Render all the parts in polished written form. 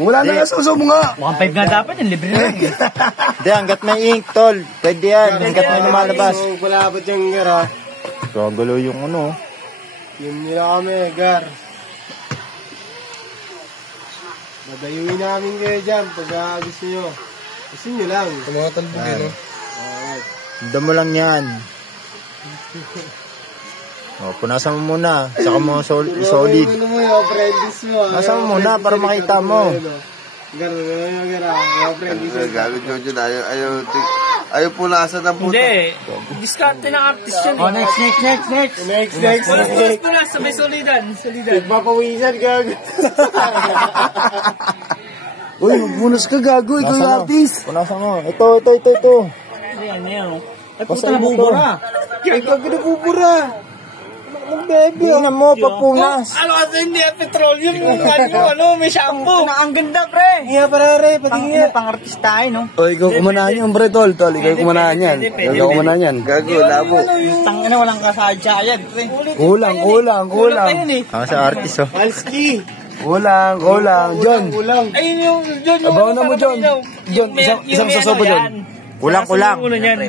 Wala na nga, suso mo nga. 1.5 nga dapat yan, libre lang eh. Hindi, hanggat may ink, tol. Pwede yan, hanggat may lumalabas. Malapit yung gar, ha? Gagalo yung ano. Team nila kami, gar. Madayuin namin kayo dyan pag gusto nyo. Gusto nyo lang. Sa mga talbugin, no? Alright. Damo lang yan. O, punasan mo muna. Saka mo solid. Ano mo yung apprentice mo, ha? Punasan mo muna para makita mo. Gar, yung apprentice mo. Gago Jojo na ayaw punasan ng puta. Hindi. Diskarte ng artist yan eh. Oh, next. Next. Punas, sabay solidan. Nagpapawisan, gago. Uy, magpunas ka gago, ikaw yung artist. Punasan mo. Ito. Yan. Ay, Basta puta na mo bubura. Ay, gago na bubura. Ang baby. Tingnan mo, papunas. Ano kasi hindi petroleum yung may shampoo. Ang ganda, pre. Iya, parare, pati nga. Pang-artista no? O, ikaw kumanahan yan, pre, tol. Ikaw kumanahan yan. Ikaw kumanahan yan. Gago, labo. Tangina, walang kasayad, pre. Kulang. Ako sa artist, oh. Malski. Kulang. John. Ayun yung, Abangan na mo, John. John, isang sasobo, John. Kulang.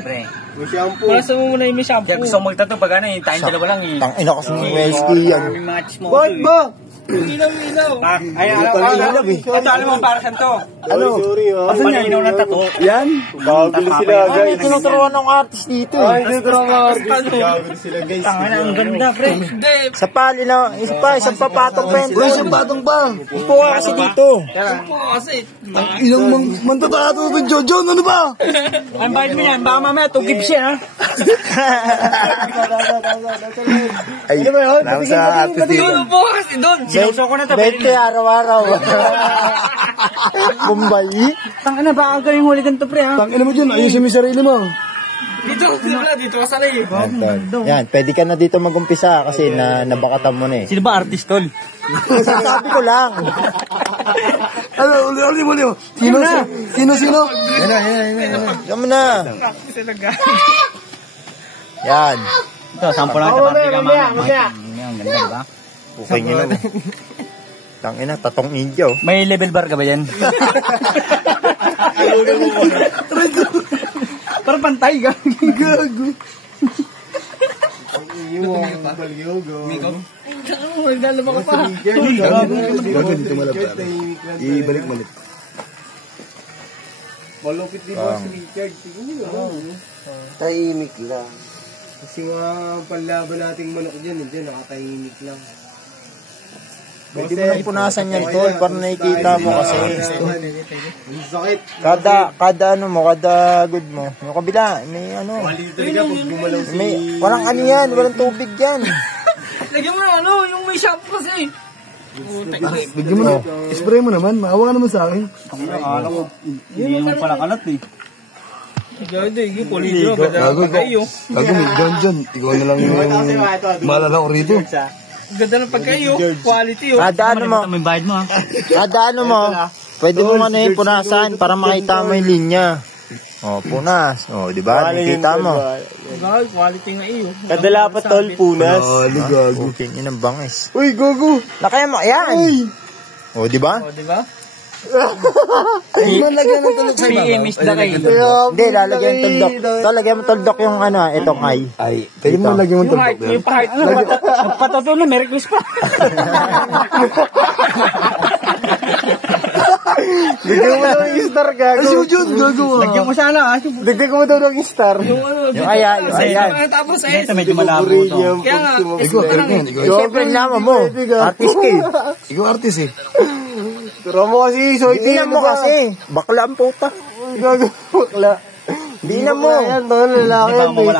Pre. May shampoo. Para mo muna yung may shampoo. Kaya gusto mo magtato pag ano, tayong dalawa lang eh. Tangina kasi ng Welski yan. May match mo. Bakit ba? Ilaw. Ay, Ilaw, eh. Ito, alam mo para saan to? Ano? Sorry, ha? Asan yan? Inaw ng tato. Yan. Gagawin sila, Ay, guys. tinuturuan ng artist dito. Ay, tinuturuan ng artist. Gagawin sila, guys. Tangina, ang ganda, pre. Hindi. Sa pali na, isang papatong pa yan. Uy, isang batong pa. Upo ka kasi dito. Shampoo kasi. Ilang mantatato ito, Jojo. Ano ba? Ang bayad mo yan. Baka mamaya, 2 gives yan, ha? Ay, salamat sa artist dito. Doon po kasi doon. Sinuso ko na ito. 20 araw-araw. Bombay. Tangina, baka gawing huli ganito, pre, ha? Tangina mo dyan, ayusin mo yung sarili mo. Dito kasalay eh. Yan, pwede ka na dito mag-umpisa kasi nabakatan mo na eh. Sino ba artist, tol? Sabi ko lang. Ano, uli mo. Sino? Yan mo na. Yan. Ito, sample lang ito. Mamaya. Ang ganda, diba? Okay nyo na. Tangina, tatong India oh. May level bar ka ba yan? Para pantay ka. Gago. Magdalaba ka pa. Gago, dito malapit. Ibalik mo ulit. Malupit din ba si Richard? Tahimik lang. Kasi nga, panlaban nating manok dyan, hindi, nakatahimik lang. Pwede mo nang punasan yan, tol, para nakikita mo kasi. Sakit. Kada ano mo, kada good mo. Yung kabila, may ano. Talaga pag gumalaw si... Walang ano yan, walang tubig yan. Lagyan mo na yung may shampoo kasi. Bigyan mo na. Spray mo naman. Maawa ka naman sa akin. Hindi mo pala kalat eh. Hindi, yung polidro. Gago, John. Ikaw na lang yung maalala ko rito. Ganda ng pagkayo, quality. Kada ano mo, May bayad mo, ha? kada ano mo, pwede mo ano yung punasan para makita mo yung linya. O, punas. O, di ba? Nakikita mo. Quality nga iyo. Kadala pa tol, punas. Gago. Okay, yun ang bangis. Uy, gogo. Nakaya mo, ayan. O, di ba? O, di ba? Ay, lagyan ng tulog sa ibabaw. PMS na kayo. Hindi, lalagyan tuldok. Ito, lagyan mo tuldok yung ano, itong ay. Ay, pwede mo lagyan mo tulog. Yung pa-heart. Magpatato na, Merry Christmas. Bigyan mo daw yung star, gago. Ay, si John, gago. Lagyan mo sana, ha? Bigyan mo daw ng star. Yung aya, yung aya. Tapos eh. Ito medyo malabo to. Kaya nga, Siyempre, naman mo. Artist ka eh. Ikaw artist eh. Turo mo kasi, so Hindi mo kasi. Bakla ang puta. Gago, bakla. Hindi na mo. Yan, tol, lalaki yan, baby.